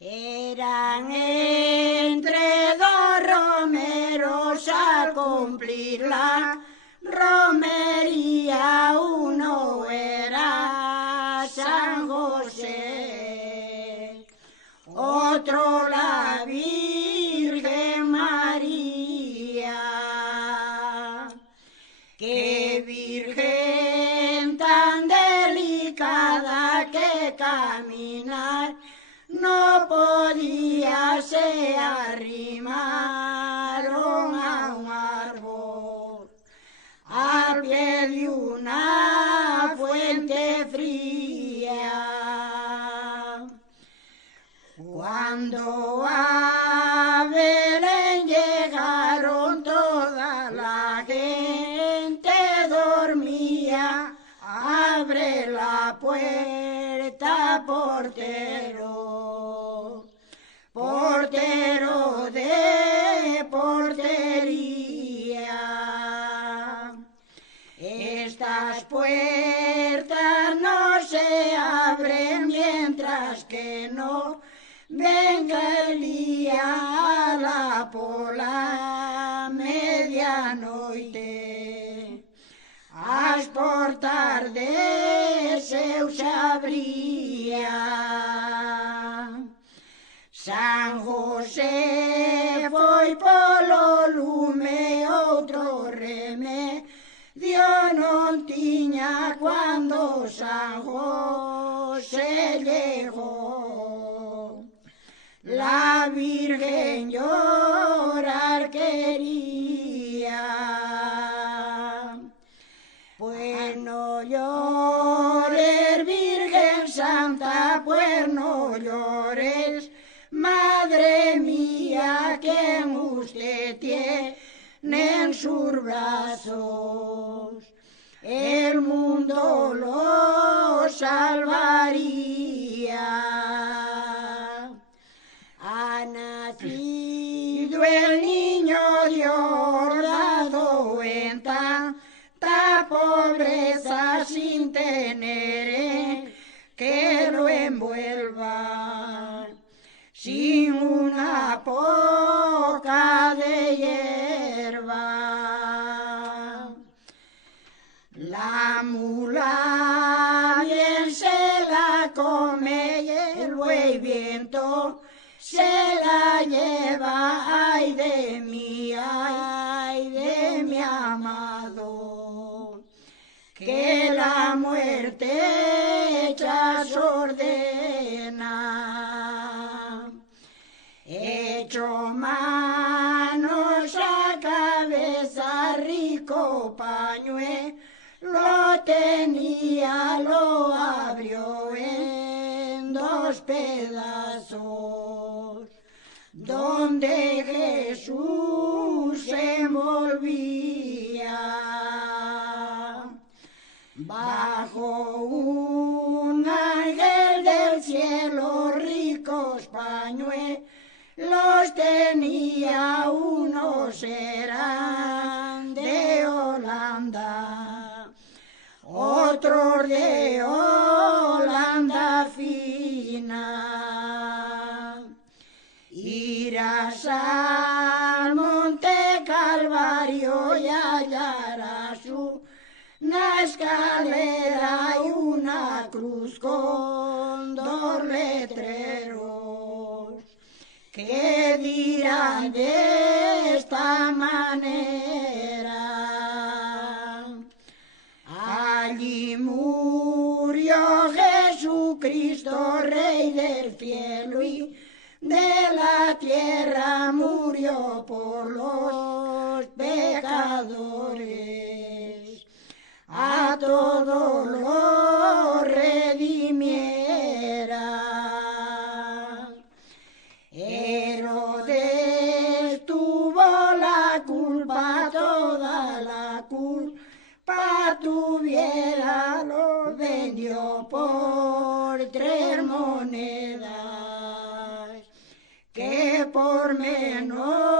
Eran entre dos romeros al cumplir la romería, uno era San José, otro la Virgen María. Qué virgen tan delicada que caminar no podía, se arrimaron a un árbol al pie de una fuente fría. Cuando a Belén llegaron, toda la gente dormía. Abre la puerta, portero, portero de portería. Estas puertas no se abren mientras que no venga el día por la medianoche. As portas de Zeus se abría. San José foi polo lume, outro remedio non tiña cuando San José llegó. La Virgen llorar quería. Pues no llores, Virgen Santa, pues no llores, Madre mía, que usted tiene en sus brazos, el mundo lo salvaría. Ha nacido el niño Dios, dado en tanta pobreza, sin tener que lo envuelva, sin una poca de hierba. La mula bien se la come y el buey viento se la lleva. Ay de mi amado, que la muerte ya se ordena. Hecho manos a cabeza, rico pañuelo tenía, lo abrió en dos pedazos, donde Jesús se envolvía. Bajo un ángel del cielo, ricos pañuelos tenía, unos eran de Holanda, otros de Holanda fina. Irás al monte Calvario y hallarás una escalera y una cruz con dos letreros que dirán de esta manera: allí murió Jesucristo, Rey del cielo y de la tierra, murió por los pecadores, a todos los redimiera. Herodes tuvo la culpa, toda la culpa tuviera, lo vendió por 3 monedas, que por menos